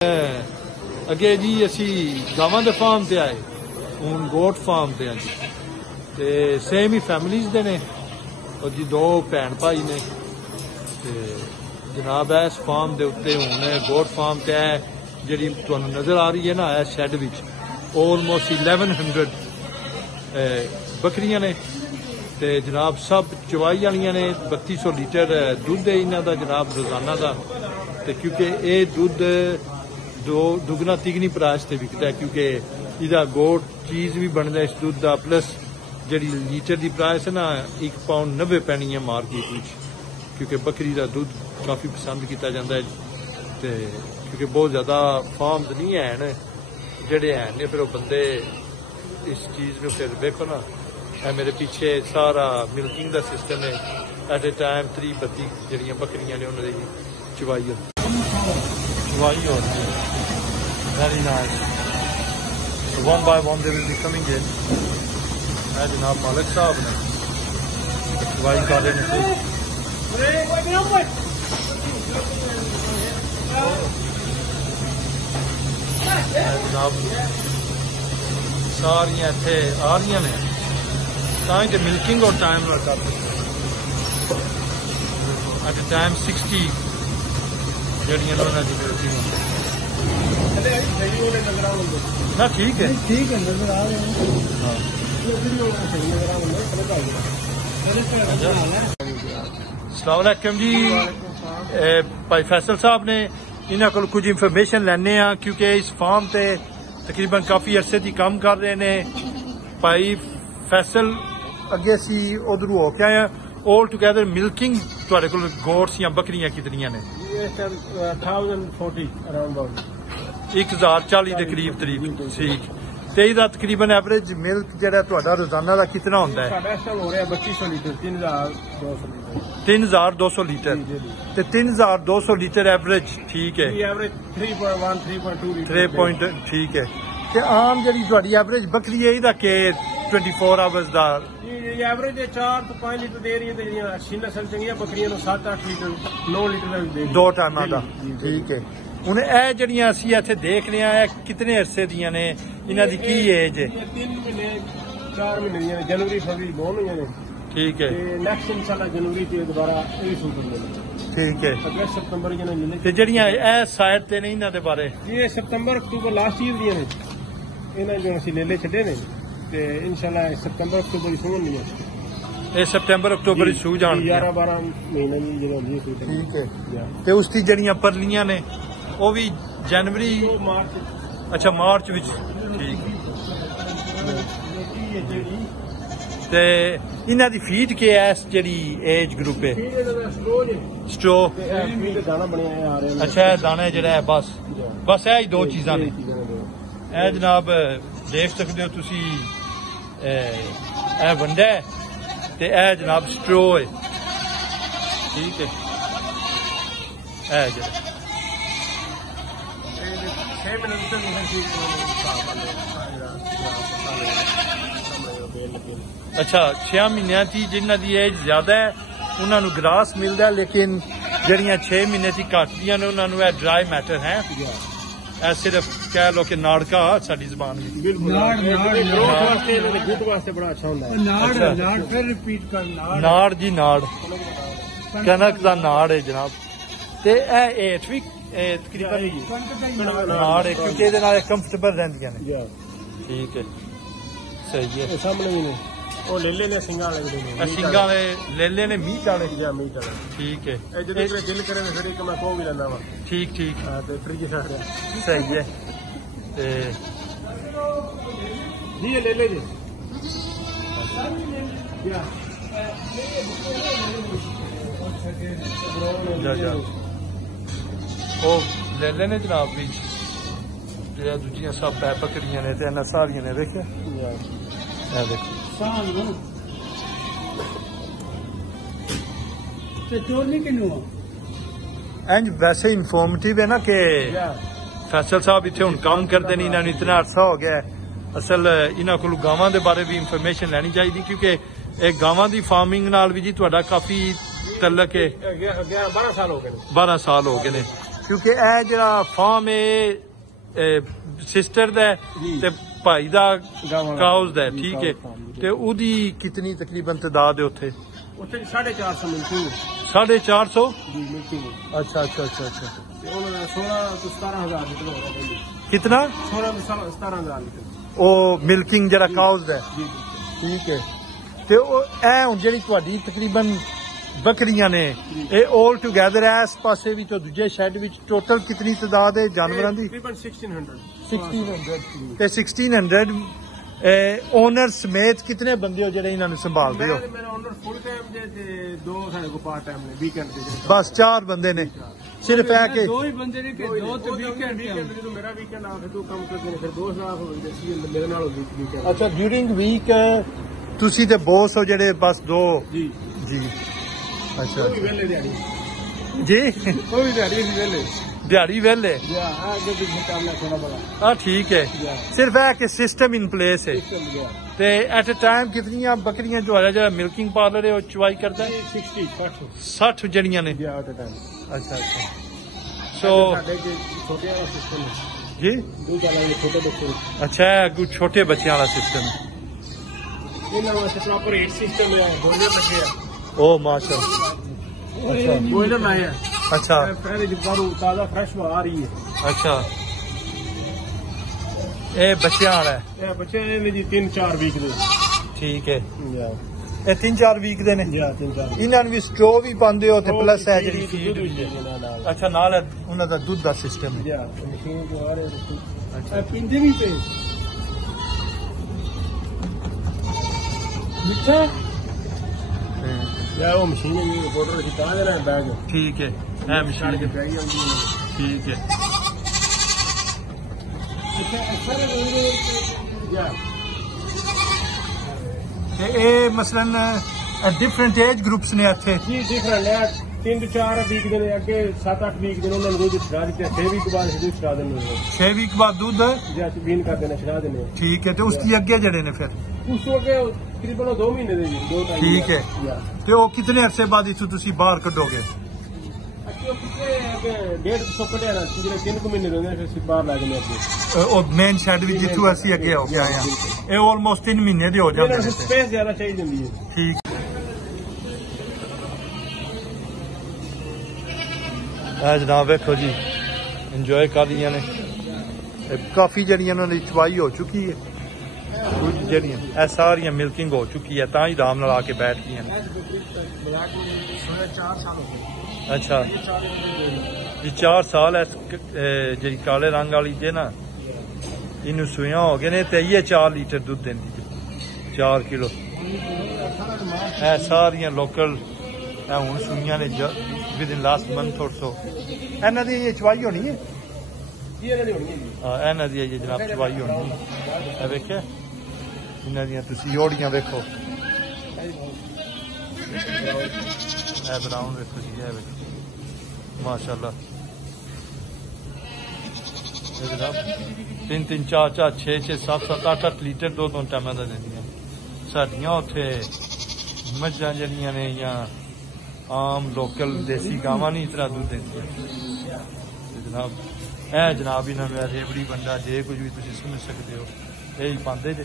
अगे जी असी गावां दे फार्म ते आए हूँ गोट फार्म ते जी ते सेम ही फैमिलीज दे ने और जी दो भैन भाई ने ते जनाब इस फार्म दे उत्ते हूँ गोट फार्म ते है जी तुहानू नजर आ रही है ना इस शैड विच ऑलमोस्ट 1100 बकरियां ने ते जनाब सब चवाई वालियां ने 3200 लीटर दुध है इन्हां दा जनाब रोजाना दा ते क्योंकि ये दुध दो दुगना तिगनी प्राइस से विकता है क्योंकि इसका गोट चीज भी बनता है इस दूध का प्लस जी लीटर की प्राइस है ना £1.90 पैनी है मार्केट में क्योंकि बकरी का दूध काफ़ी पसंद किया जाता है ते क्योंकि बहुत ज़्यादा फार्म्स नहीं है जेडे हैं ने फिर बंदे इस चीज़ में फिर देखो ना मेरे पीछे सारा मिल्किंग का सिस्टम है एट ए टाइम 30-32 जड़ियाँ बकरियां ने उन्होंने चवाई हो रही है Very nice. So one by one they will be coming in. And जनाब मालिक साहब ने चवाई कर रहे हैं जनाब सारियां इत्थे आ रही ने तां कि मिल्किंग और टाइम लगता एट ए टाइम 60 जड़ियां उन्होंने मिल्किंग ना ठीक है नजर आ रहे हैं अस्सलाम वालेकुम जी भाई फैसल साहब ने इन्हों को कुछ इंफॉर्मेशन लैने क्योंकि इस फार्म से तकरीबन काफी अरसे की काम कर रहे हैं भाई फैसल अगे असी उधर हो के आए ऑल टुगेदर मिल्किंग तुहाडे कोल गोट्स या बकरियां कितनियां ने 1040 के करीब ठीक ते इहदा तकरीबन एवरेज मिल्क जेहड़ा तुहाडा रोजाना का कितना होंदा है 3200 लीटर 3200 लीटर ते 3200 लीटर एवरेज ठीक है 3.1 3.2 लीटर ठीक है ते आम जेहड़ी तुहाडी एवरेज बकरी है इहदा के 24 आवर्स दा एवरेज 4 तो 5 लीटर दे रही है अच्छी नस्ल चंगी बकरियां 7-8 लीटर 9 लीटर दे दो टाइम का ठीक है ਹੁਣ ਇਹ ਜਿਹੜੀਆਂ ਅਸੀਂ ਇੱਥੇ ਦੇਖ ਰਹੇ ਆ ਕਿਤਨੇ ਅਰਸੇ ਦੀਆਂ ਨੇ ਇਹਨਾਂ ਦੀ ਕੀ ਏਜ ਹੈ 3 ਮਹੀਨੇ 4 ਮਹੀਨੇ ਦੀਆਂ ਜਨਵਰੀ ਫਰਵਰੀ ਬੋਨ ਹੋਈਆਂ ਨੇ ਠੀਕ ਹੈ ਤੇ ਨੈਕਸਟ ਇਨਸ਼ਾਅੱਲਾ ਜਨਵਰੀ ਤੇ ਦੁਬਾਰਾ ਇਹ ਸ਼ੁਰੂ ਹੋਣਗੇ ਠੀਕ ਹੈ ਅਗਸਤ ਸਤੰਬਰ ਜਿਹਨਾਂ ਨੇ ਤੇ ਜਿਹੜੀਆਂ ਇਹ ਸਾਈਡ ਤੇ ਨੇ ਇਹਨਾਂ ਦੇ ਬਾਰੇ ਇਹ ਸਤੰਬਰ ਅਕਤੂਬਰ ਲਾਸਟ ਈਅਰ ਦੀਆਂ ਨੇ ਇਹਨਾਂ ਜੋ ਅਸੀਂ ਲੇਲੇ ਛੱਡੇ ਨੇ ਤੇ ਇਨਸ਼ਾਅੱਲਾ ਸਤੰਬਰ ਅਕਤੂਬਰ ਹੀ ਸੁਣਨਗੀਆਂ ਇਹ ਸਤੰਬਰ ਅਕਤੂਬਰ ਹੀ ਸੂ ਜਾਣਗੇ 11-12 ਮਹੀਨੇ ਦੀ ਜਦੋਂ ਹੁੰਦੀ ਸੂ ਠੀਕ ਹੈ ਤੇ ਉਸ ਦੀ ਜਿਹੜੀਆਂ ਪਰਲੀਆਂ ਨੇ ਉਹ ਵੀ जनवरी अच्छा मार्च विच ठीक ते इन्हां दी फीड के है जेहड़ी एज ग्रुप है स्ट्रो अच्छा दाना जेहड़ा है बस ये ही दो चीज़ां ने ए जनाब देख सकते हो तुसी ए वंडा है ते ए जनाब स्ट्रो है ठीक है ए जेहड़ा अच्छा 6 महीनों की जिन्हों की एज ज्यादा है उन्होंने ग्रास मिलता है लेकिन जड़ियां 6 महीने की घट दियां ने उन्होंने ड्राई मैटर है सिर्फ कह लो कि नाड़का साडी ज़बान नाड़ जी नाड़ कनक का नाड़ है जनाब ते हेठ भी तकरीबन नाड़ है क्योंकि कंफर्टेबल रहंदियां ने ठीक है सही है सामने भी ने ओ लेले ने सिंगा वाले लेले ने मीट वाले ठीक है जदे दिल करे फिर एक मैं खो भी लेना वा ठीक हां ते फ्रिज साथ सही है ते जी ये लेले जी जा ओ लेले ने जनाब भी जो दूजिया सब पकड़ियां ने ते सारियां ने देखे देखो इंज वैसे इनफॉर्मेटिव है ना कि फैसल साहब इतने हुण काम करते नहीं इन्होंने इतना अरसा हो गया असल इन्हों को गावां दे बारे भी इंफॉर्मेशन लैनी चाहिए क्योंकि गावां दी फार्मिंग नाल भी जी तुहाडा काफी तलक है 12 साल हो गए 12 साल हो गए ने ਕਿਉਂਕਿ ਇਹ ਜਿਹੜਾ ਫਾਰਮ ਹੈ ਸਿਸਟਰ ਦਾ ਹੈ ਜੀ। ਤੇ ਭਾਈ ਦਾ ਗਾਵਾਂ ਦਾ। ਕਾਉਜ਼ ਦਾ ਹੈ, ਜੀ, ਠੀਕ ਕਾਉਜ਼ ਹੈ farm ਜੀ। ਤੇ ਉਹਦੀ ਕਿਤਨੀ ਤਕਰੀਬਨ ਤਾਦਾਦ ਹੈ ਉੱਥੇ? ਉੱਥੇ 450 ਮਿਲਕਿੰਗ 450 ਜੀ ਮਿਲਕਿੰਗ ਅੱਛਾ ਅੱਛਾ ਅੱਛਾ ਅੱਛਾ ਤੇ ਉਹਨਾਂ ਦਾ 16 ਤੋਂ 17000 ਲੀਟਰ ਹੋ ਰਿਹਾ ਜੀ। ਕਿਤਨਾ 16 ਤੋਂ 17000 ਲੀਟਰ ਉਹ ਮਿਲਕਿੰਗ ਜਿਹੜਾ ਕਾਉਜ਼ ਦਾ ਹੈ, ਜੀ ਜੀ। ਠੀਕ ਹੈ ਤੇ ਉਹ ਇਹ ਹੁਣ ਜਿਹੜੀ ਤੁਹਾਡੀ ਤਕਰੀਬਨ ਬੱਕਰੀਆਂ ਨੇ ਇਹ 올 ਟੁਗੇਦਰ ਇਸ ਪਾਸੇ ਵਿੱਚ ਤੇ ਦੂਜੇ ਸ਼ੈੱਡ ਵਿੱਚ ਟੋਟਲ ਕਿਤਨੀ ਤਾਦਾਦ ਹੈ ਜਾਨਵਰਾਂ ਦੀ? ਤਕਰੀਬਨ 1600 1600 ਤੇ 1600 ਓਨਰ ਸਮੇਤ ਕਿਤਨੇ ਬੰਦੇ ਹੋ ਜਿਹੜੇ ਇਹਨਾਂ ਨੂੰ ਸੰਭਾਲਦੇ ਹੋ? ਮੇਰਾ ਓਨਰ ਫੁੱਲ ਟਾਈਮ ਦੇ ਤੇ ਦੋ ਸਾਡੇ ਕੋ ਪਾਰਟ ਟਾਈਮ ਨੇ ਵੀਕਐਂਡ ਦੇ ਜਿਹੜੇ ਬਸ 4 ਬੰਦੇ ਨੇ ਸਿਰਫ ਇਹ ਕਿ ਦੋ ਹੀ ਬੰਦੇ ਨੇ ਕਿ ਦੋ ਤੇ ਵੀਕਐਂਡ ਜਦੋਂ ਮੇਰਾ ਵੀਕਐਂਡ ਆ ਫਿਰ ਤੂੰ ਕੰਮ ਕਰਦੇ ਨੇ ਫਿਰ ਦੋ ਸਟਾਫ ਹੋ ਜਾਂਦੇ ਸੀ ਮੇਰੇ ਨਾਲ ਹੁੰਦੀ ਵੀਕਐਂਡ ਅੱਛਾ ਡਿਊਰਿੰਗ ਵੀਕ ਤੁਸੀਂ ਤੇ ਬੋਸ ਹੋ ਜਿਹੜੇ ਬਸ ਦੋ ਜੀ ਜੀ ਅੱਛਾ ਕੋਈ ਵੇਲੇ ਦਿਹਾੜੀ ਜੀ ਕੋਈ ਦਿਹਾੜੀ ਨਹੀਂ ਵੇਲੇ ਦਿਹਾੜੀ ਵੇਲੇ ਜਾਂ ਅੱਗੇ ਵੀ ਮੁਕਾਬਲਾ ਥੋੜਾ ਬੜਾ ਆ ਠੀਕ ਹੈ ਸਿਰਫ ਇਹ ਕਿ ਸਿਸਟਮ ਇਨ ਪਲੇਸ ਹੈ ਸਿਸਟਮ ਗਿਆ ਤੇ ਐਟ ਅ ਟਾਈਮ ਕਿਤਨੀਆਂ ਬੱਕਰੀਆਂ ਜੋ ਹੈ ਜਿਹੜਾ ਮਿਲਕਿੰਗ ਪਾਰਲਰ ਹੈ ਉਹ ਚਵਾਈ ਕਰਦਾ ਹੈ? 60 60 ਜਿਹੜੀਆਂ ਨੇ ਗਿਆ ਆਟ ਟਾਈਮ ਅੱਛਾ ਅੱਛਾ ਸੋ ਸਾਡੇ ਜੇ ਛੋਟੇ ਵਾਲਾ ਸਿਸਟਮ ਹੈ ਜੀ ਦੋ ਵਾਲਾ ਛੋਟੇ ਬੱਚੇ ਅੱਛਾ ਇਹ ਛੋਟੇ ਬੱਚਿਆਂ ਵਾਲਾ ਸਿਸਟਮ ਹੈ ਇਹਨਾਂ ਵਾਸਤੇ ਪ੍ਰੋਪਰ ਏਟ ਸਿਸਟਮ ਹੈ ਬੋਲਰ ਲੱਗੇ ਆ ਉਹ ਮਾਸ਼ਾਅੱਲਾ ਬੋਲਰ ਲਾਇਆ ਅੱਛਾ ਪਹਿਲੇ ਜਿੱਦਾਂ ਤਾਜ਼ਾ ਫਰੈਸ਼ ਆ ਰਹੀ ਹੈ ਅੱਛਾ ਇਹ ਬੱਚਿਆਂ ਵਾਲਾ ਹੈ ਇਹ ਬੱਚੇ ਨੇ ਜੀ 3-4 ਵੀਕ ਦੇ ਠੀਕ ਹੈ ਜਾਂ ਇਹ 3-4 ਵੀਕ ਦੇ ਨੇ 3-4 ਇਹਨਾਂ ਨੂੰ ਵੀ ਸਟ੍ਰੋ ਵੀ ਪਾਉਂਦੇ ਹੋ ਤੇ ਪਲੱਸ ਹੈ ਜਿਹੜੀ ਫੀਡ ਫੀਡ ਵੀ ਨਾਲ ਅੱਛਾ ਨਾਲ ਉਹਨਾਂ ਦਾ ਦੁੱਧ ਦਾ ਸਿਸਟਮ ਹੈ ਜਾਂ ਮਸ਼ੀਨ ਜੋ ਆ ਰਹੀ ਅੱਛਾ ਹੈ ਪਿੰਦੇ ਵੀ ਤੇ ਮਿੱਠਾ ਜਾਂ ਉਹ ਮਸ਼ੀਨ ਹੈ ਪਾਊਡਰ ਅਸੀਂ ਤਾਂ ਦੇਣਾ ਬੈਗ ਠੀਕ ਹੈ ਇਹ ਛੱਡ ਮਸ਼ੀਨ ਕੇ ਪੈ ਗਈ ਹੁੰਦੀ ਹੈ ਠੀਕ ਹੈ ਜਾਂ ਤੇ ਇਹ ਮਸਲਨ ਡਿਫਰੈਂਟ ਏਜ ਗਰੁੱਪਸ ਨੇ ਇੱਥੇ ਜੀ ਡਿਫਰੈਂਟ ਹੈ 3-4 ਵੀਕ ਦੇ ਨੇ ਅੱਗੇ 7-8 ਵੀਕ ਦੇ ਨੇ ਉਹਨਾਂ ਨੂੰ ਦੁੱਧ ਛਡਾ ਦਿੱਤੇ 6 ਵੀਕ ਬਾਅਦ ਦੁੱਧ ਛਡਾ ਦਿੰਦੇ ਨੇ 6 ਵੀਕ ਬਾਅਦ ਦੁੱਧ ਜਾਂ ਵੀਨ ਕਰਦੇ ਨੇ ਛਡਾ ਦਿੰਦੇ ਠੀਕ ਹੈ ਤੇ ਉਸ ਕੀ ਅੱਗੇ ਜਿਹੜੇ ਨੇ ਫਿਰ ਉਸ ਤੋਂ ਅੱਗੇ ਤਕਰੀਬਨ 2 ਮਹੀਨੇ ਦੇ ਜੀ 2-2 ਠੀਕ ਹੈ ਤੇ ਉਹ ਕਿਤਨੇ ਅਰਸੇ ਬਾਅਦ ਇਥੋਂ ਤੁਸੀਂ ਬਾਹਰ ਕੱਢੋਗੇ? ਅੱਛਾ ਕਿਤੇ 150 ਕੱਢਿਆ ਨਾ ਜਿਹੜੇ 3 ਮਹੀਨੇ ਦੇ ਹੁੰਦੇ ਨੇ ਫਿਰ ਅਸੀਂ ਬਾਹਰ ਲਾ ਦਿੰਦੇ ਅੱਗੇ ਉਹ ਮੇਨ ਸ਼ੈਡ ਵਿੱਚ ਜਿੱਥੋਂ ਅਸੀਂ ਅੱਗੇ ਹੋ ਕੇ ਆਏ ਆ ਇਹ ਆਲਮੋਸਟ 3 ਮਹੀਨੇ ਦੇ ਹੋ ਜਾਂਦੇ ਇਹਨਾਂ ਨੇ ਨੂੰ ਸਪੇਸ ਜ਼ਿਆਦਾ ਚਾਹੀਦੀ ਹੁੰਦੀ ਹੈ ਠੀਕ ਆ ਜਨਾਬ ਵੇਖੋ ਜੀ ਇੰਜੋਏ ਕਰ ਰਹੀਆਂ ਨੇ ਕਾਫੀ ਜਿਹੜੀਆਂ ਉਹਨਾਂ ਦੀ ਚਵਾਈ ਹੋ ਚੁੱਕੀ ਹੈ ਕੁਝ ਜਿਹੜੀਆਂ ਇਹ ਸਾਰੀਆਂ ਮਿਲਕਿੰਗ ਹੋ ਚੁੱਕੀ ਹੈ ਤਾਂ ਹੀ ਆਰਾਮ ਨਾਲ ਆ ਕੇ ਬੈਠ ਗਈਆਂ ਨੇ 4 ਸਾਲ ਹੋ ਗਏ ਅੱਛਾ ਜੀ 4 ਸਾਲ ਜਿਹੜੀ ਕਾਲੇ ਰੰਗ ਵਾਲੀ ਜੇ ਨਾ ਇਹਨੂੰ ਸੂਈਆਂ ਹੋ ਗਏ ਨੇ ਤੇ ਇਹ 4 ਲੀਟਰ ਦੁੱਧ ਦਿੰਦੀ 4 ਕਿਲੋ ਇਹ ਸਾਰੀਆਂ ਲੋਕਲ ਇਹ ਹੁਣ ਸੂਈਆਂ ਨੇ ਵਿਦਿਨ ਲਾਸਟ ਮੰਥ ਔਰ ਸੋ ਇਹਨਾਂ ਦੀ ਇਹ ਚਵਾਈ ਹੋਣੀ ਹੈ ਜੀ ਇਹਨਾਂ ਦੀ ਹੋਣੀ ਹੈ ਜੀ ਹਾਂ ਇਹਨਾਂ ਦੀ ਇਹ ਜਨਾਬ ਚਵਾਈ ਹੋਣੀ ਹੈ ਇਹ ਵੇਖਿਆ ਇਹਨਾਂ ਦੀਆਂ ਤੁਸੀਂ ਜੋੜੀਆਂ ਵੇਖੋ ਇਹ ਬਰਾਊਨ ਵੇਖੋ ਜੀ ਇਹ ਵੇਖੋ ਮਾਸ਼ਾਅੱਲਾ ਇਹ ਜਨਾਬ 3-3 4-4 6-6 7-7 8-8 ਲੀਟਰ ਦੋ ਟਾਈਮਾਂ ਦਾ ਦਿੰਦੀਆਂ ਸਾਡੀਆਂ ਉੱਥੇ ਮੱਝਾਂ ਜਿਹੜੀਆਂ ਨੇ ਜਾਂ ਆਮ ਲੋਕਲ ਦੇਸੀ ਗਾਵਾਂ ਨਹੀਂ ਇਸ ਤਰ੍ਹਾਂ ਦੁੱਧ ਦਿੰਦੀਆਂ ਜਨਾਬ ਇਹ ਜਨਾਬ ਇਹਨਾਂ ਨੂੰ ਰੇਵੜੀ ਬੰਦਾ ਜੇ ਕੁਝ ਵੀ ਤੁਸੀਂ ਸਮਝ ਸਕਦੇ ਹੋ ਇਹ ਹੀ ਪਾਉਂਦੇ ਜੇ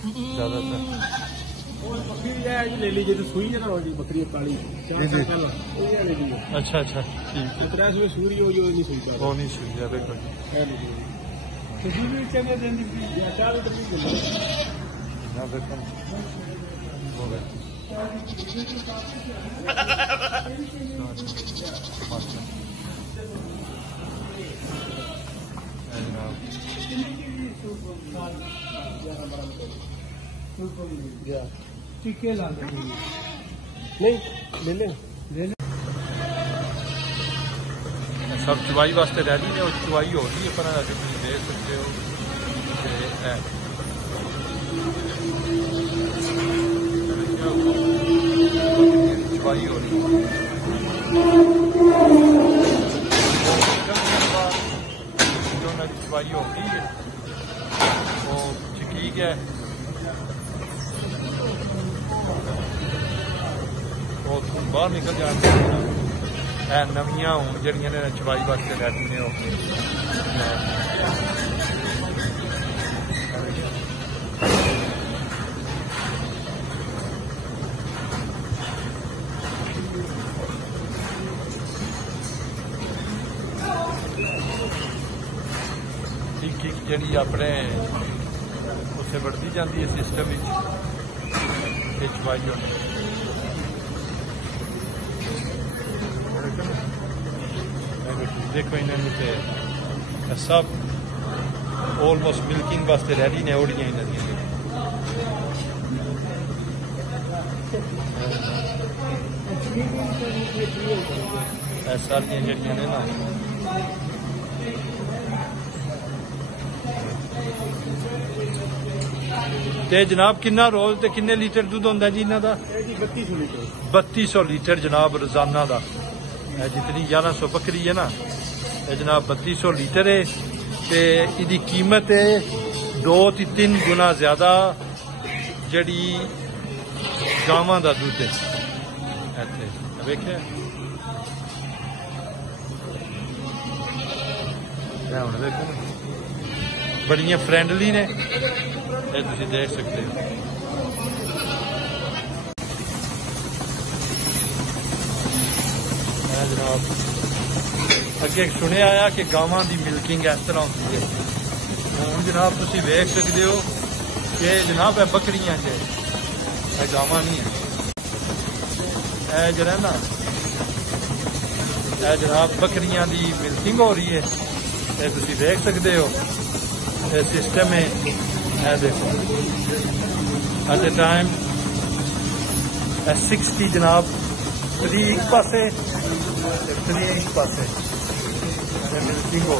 ਜ਼ਿਆਦਾਤਰ ਉਹ ਬੱਕਰੀ ਹੈ ਜੀ ਲੈ ਲਈ ਜੇ ਸੂਈ ਜਨਾ ਹੋਈ ਬੱਕਰੀ ਕਾਲੀ 4 ਸਾਲ ਪਹਿਲਾਂ ਉਹ ਲੈ ਲਈ ਅੱਛਾ ਅੱਛਾ ਠੀਕ ਉਤਰਾ ਸਵੇ ਸੂਰੀ ਹੋਈ ਉਹ ਨਹੀਂ ਸੂਈ ਉਹ ਨਹੀਂ ਸੁਣ ਜਾ ਵੇਖੋ ਜੀ ਹੈ ਨਹੀਂ ਤੁਸੀਂ ਵੀ ਚੰਗੇ ਦਿਨ ਦੀ ਜਾਂ 4 ਲੀਟਰ ਵੀ ਦਿੰਦੇ ਨਾ ਵੇਖੋ ਉਹ ਵੇਖੋ ਟਿੱਕੇ ਲਾ ਦੇ ਨਹੀਂ ਲੈ ਲੈ सब चुवाई वास्ते रेडी ने और चुवाई हो रही है पर अगर तुम देख सकते हो चुवाई हो रही चुवाई हो गई है वो ठीक है वो बाहर निकल जाए नवियां हूँ जड़ियां ने चवाई वास्ते रेडी ने ठीक जी अपने उत्थे बढ़ती जाती है सिस्टम चवाई होने देखो इन्होंने सब ऑलमोस्ट मिल्किंग वास्ते रेडी ने ओड़ियां इन्होंने सारियां जड़ियां ने ना ते जनाब किन्ना रोज ते किन्ने लीटर दूध होंदा जी इन्हां दा 3200 लीटर 3200 लीटर जनाब रोजाना दा जितनी 1100 बकरी है ना जनाब 3200 लीटर है ते इदी कीमत है 2-3 गुना ज्यादा जड़ी गावां दा दूध है इत्थे वेखिया हुण देखो बड़ियां फ्रेंडली ने तुसीं देख सकते हो जनाब अगे सुनिया आया कि गावां दी मिल्किंग इस तरह होती है हुण जनाब तुसीं वेख सकते हो कि जनाब है बकरियां जे गावां नहीं है जरा ना जनाब बकरियां दी मिल्किंग हो रही है तुसीं देख सकते हो सिस्टम है देखो एट द टाइम 60 जनाब 3 एक पासे 3 एक पासे मिल्किंग हो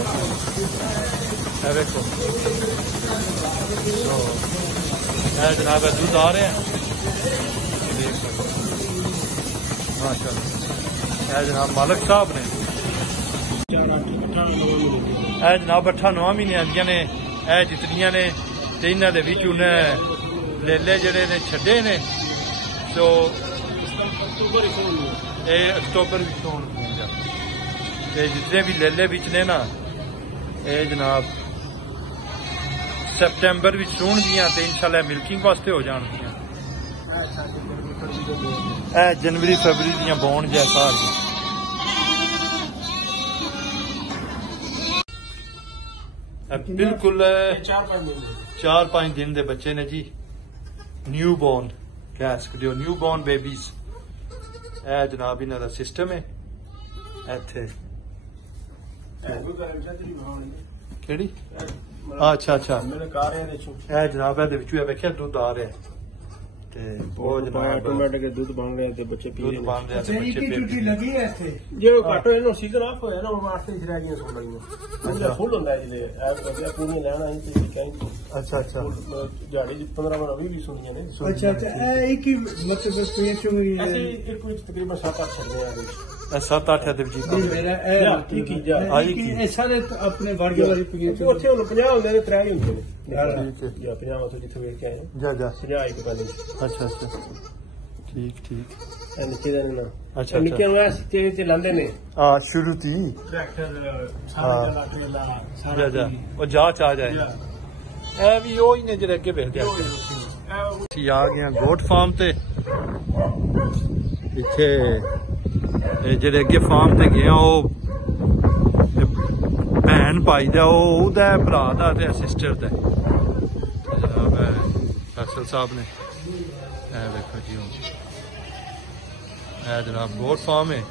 देखो तो जनाब दूध आ रहे हैं माशाल्लाह जनाब मालिक साहब ने जनाब 8-9 महीने आंदियां ने जितनियां ने ते इन्हां दे विच उन्हें लेले जड़े ने छड्डे ने तो अक्तूबर भी सोन जितने भी लेले बिच ने ना जनाब सितंबर भी सून दियां ते इंशाल्लाह मिल्किंग वास्ते हो जाणगियां जनवरी फरवरी दियां बौन जैसा बिल्कुल 4-5 दिन दे बच्चे ने जी न्यू बॉर्न कह सकते हो न्यू बॉर्न बेबीज जनाब इन्हां दा सिस्टम है इत्थे केड़ी अच्छा जनाब वेखिया दुध आ रहा है ऑटोमेटिक दूध बन रहे थे बच्चे पी रहे छुट्टी लगी है इत्थे जो घट होए ना सीजन ऑफ होया ना हुन वास्ते रह गई सुन लगी अच्छा फुल होंदा है जिले ऐसे पूरी लेना है ते कहीं अच्छा झाड़ी 15-20 सुनियां ने अच्छा एक ही मतलब पेट चुंगी ऐसे एक कुछ तकरीबन 7-8 छड़ने आ गए 7-8 है जी मेरा ये सारे अपने वर्गे वाली पिए ਉੱਥੇ ਹੁਣ 50 ਹੁੰਦੇ ਨੇ 3 ਹੀ ਹੁੰਦੇ ਨੇ ਜਾਂ 50 ਉੱਥੇ ਜਿੱਥੇ ਵੇਖ ਕੇ ਆਏ जा 50 ਇੱਕ ਪਹਿਲੇ अच्छा ठीक ਇਹ ਨਿੱਕੇ ਦੇ ਨਾ अच्छा ਨਿੱਕੇ ਨੂੰ ਐਸ ਤੇ ਲਾਂਦੇ ਨੇ शुरू थी ਟਰੈਕਟਰ ਸਾਰੇ ਜਲਾ ਟ੍ਰੇਲਾ जा वो जा आ जाए ਇਹ ਵੀ ਉਹ ਹੀ ਨੇ ਜਿਹੜੇ ਅੱਗੇ ਵੇਖਦੇ ਆ ਅਸੀਂ ਆ ਗਏ ਗੋਟ ਫਾਰਮ ਤੇ ਇੱਥੇ ਜਿਹੜੇ ਅੱਗੇ ਫਾਰਮ ਤੇ ਗਿਆ ਉਹ भैन भाई दा ओहदा भरा दा ते सिस्टर दा जनाब फैसल साहब ने देखो जी जनाब गोट फार्म है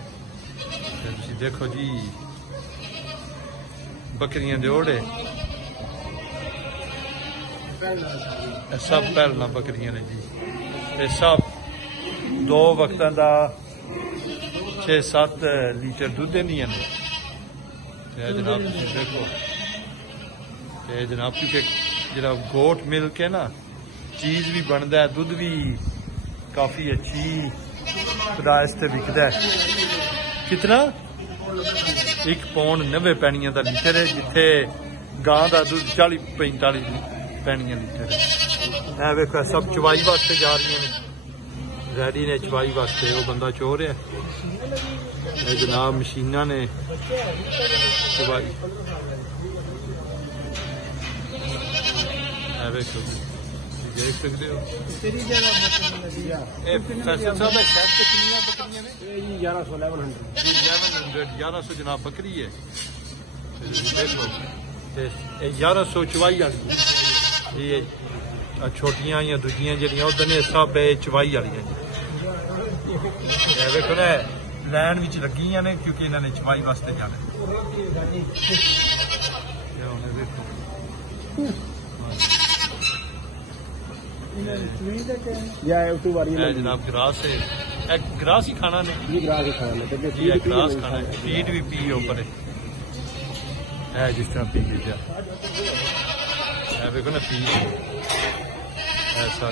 देखो जी बकरियां दे ओड़े सब पहला बकरियां ने जी सब 2 वक्तां दा 6-7 लीटर दुध देंदियां ने जनाब देखो जनाब क्योंकि जरा गोट मिल्क है ना चीज भी बनता है दुध भी काफी अच्छी खुदाइश से बिकता है कितना 1 पौंड 90 पैनियां का लीटर है जिथे गां का दुध 40-45 पैनियां लीटर है वेखो सब चवाई वास्ते जा रही हैं रेडी ने चवाई वास्ते वो बंदा चोर है जनाब मशीना ने चवाई देख सकते हो फैसल साहब शहर से कितनी बकरियां ने 1100 जनाब बकरी है देखो 1100 चवाई वाली ये छोटियां या दूजियां जड़ियां उधर ने सब चवाई वाली देखो ना लैन विच लगी ने क्योंकि इन्होंने चवाई वास्ते जाना जनाब ग्रास है ग्रास ही खाना ने ग्रास खाना है फीड भी पी ऊपर है जिस तरह पी गई देखो ना फीड ऐसा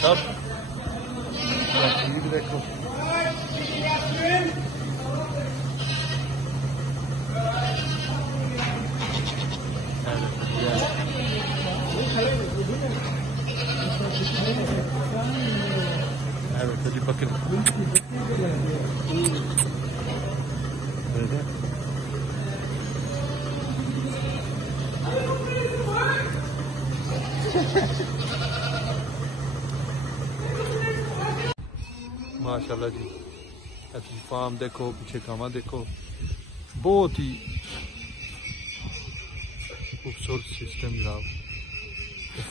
सब फीड देखो जी बकरी माशाल्लाह जी फार्म देखो पीछे कामा देखो बहुत ही खूबसूरत सिस्टम जनाब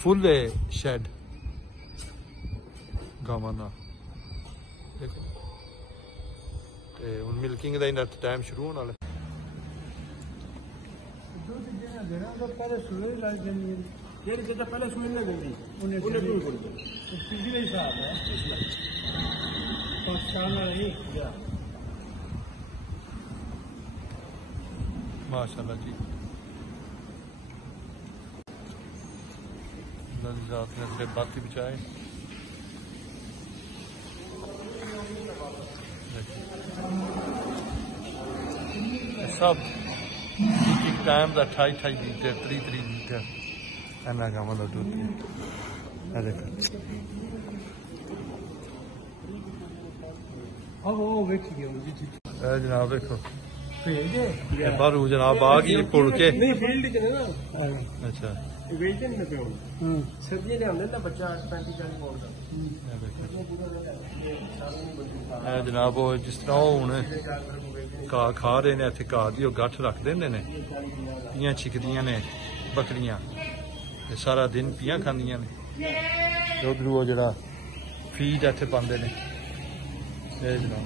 फुल है शेड गावां दा देखो ते हुण मिल्किंग दा इन्ना टाइम शुरू होने वाला पहले सुने लग जानी पहले सुने लग जाती उन्हें पिछले हिसाब है पाकिस्तान नहीं माशाल्लाह जी ज़ात ने अपने बाती बचाए सब एक टाइम का 28 लीटर 30 लीटर एना गाँव का दूध जनाब देखो बारू जनाब आ गई पुल के अच्छा जनाब जिस तरह हूं घाह खा रहे ने इतने घाह की गठ रख देंगे ने पियां छिकदियां ने बकरियां सारा दिन पियां खांदियां ने उधरू जरा फीड इतने पाते ने जनाब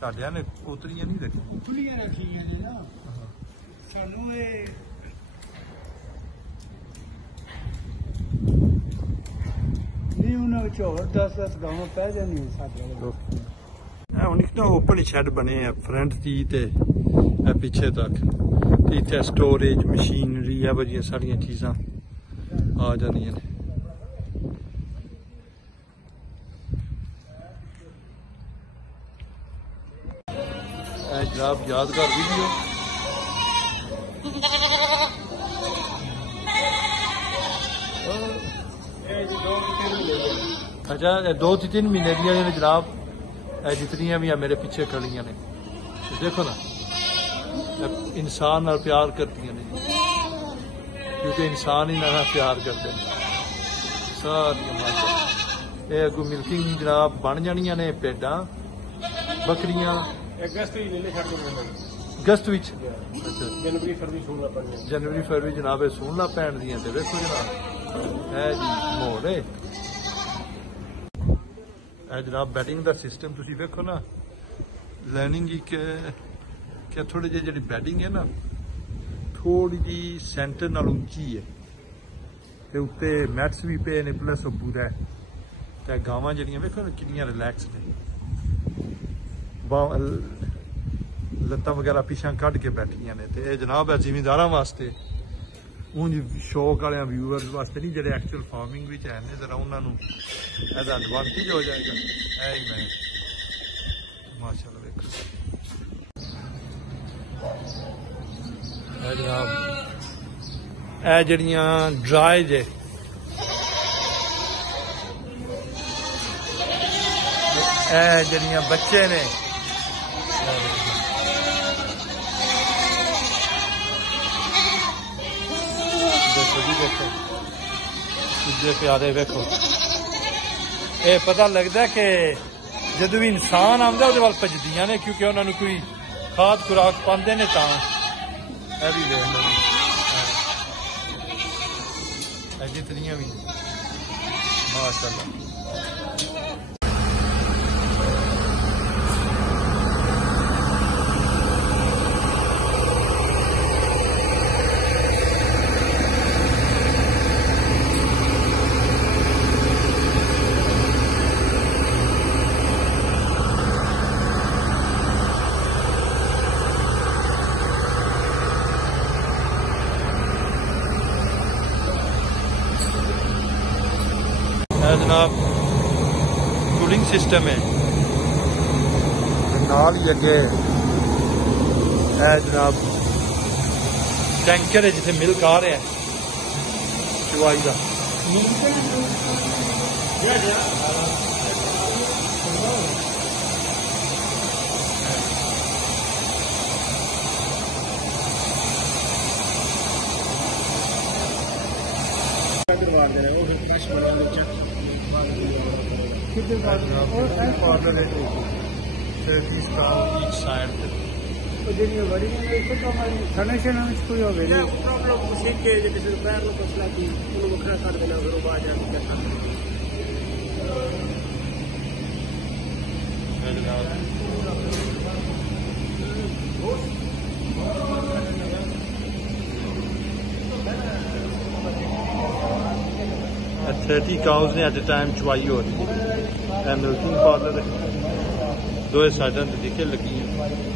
साढ़िया ने कोतरियां नहीं रखी खुलियां रखियां ने ना सानू नहीं उन्हें 10-10 गाँव पै जानी साढ़े ओपन शेड बने फ्रंट की पिछे तक इतने स्टोरेज मशीनरी है वजिया सारिया चीज़ा आ जानिया ने जनाब यादगार वीडियो अच्छा 2-3 महीने दियां ने जनाब जितनियां भी मेरे पीछे खड़ियां ने देखो ना इंसान नाल प्यार करती ने क्योंकि इंसान ही ना प्यार करते हैं सारियां अगू मिल्किंग जनाब बन जानियां ने भेडां बकरियां अगस्त जनवरी फरवरी जनाब सून ला पैन दियां ते देखो जनाब है जी माहौल है जनाब बैटिंग का सिस्टम तुसी देखो ना लर्निंग क्या थोड़ी जी जी बैटिंग है ना थोड़ी जी सेंटर नाल उच्ची है ते उत्ते मैट्स भी पे ने प्लस पूरा है ते गावां जड़ियां देखो ना कितनियां रिलैक्स ने लत्तां वगैरह पिछा कढ़ के बैठियां ने ते जनाब है जिमींदारां वास्ते उंज शौक वाले व्यूअर्स वास्ते नहीं जेडे एक्चुअल फार्मिंग विच है ने जरा उन्होंने एदा एडवांटेज हो जाएगा है ही मैं माशाल्लाह देखो जनाब ਇਹ ਜਿਹੜੀਆਂ ਡਰਾਈ ਜੇ ਇਹ ਜਿਹੜੀਆਂ ਬੱਚੇ ਨੇ देखो जी देखो दूजे प्यारे वेखो ये पता लगता है कि जदों भी इंसान आंदा उहदे वाल भजदियां ने क्योंकि उन्होंने कोई खाद खुराक पाते ने तां भी देख लो जितनियां भी माशाअल्लाह जनाब कूलिंग सिस्टम है नाल ही अगे जनाब टैंकर है जिसे मिल्क आ रहा है चवाई का थर्टी काउज ने एट ए टाइम चवाई हो रही है मिल्किंग पार्लर दो साइडों दिखे लगी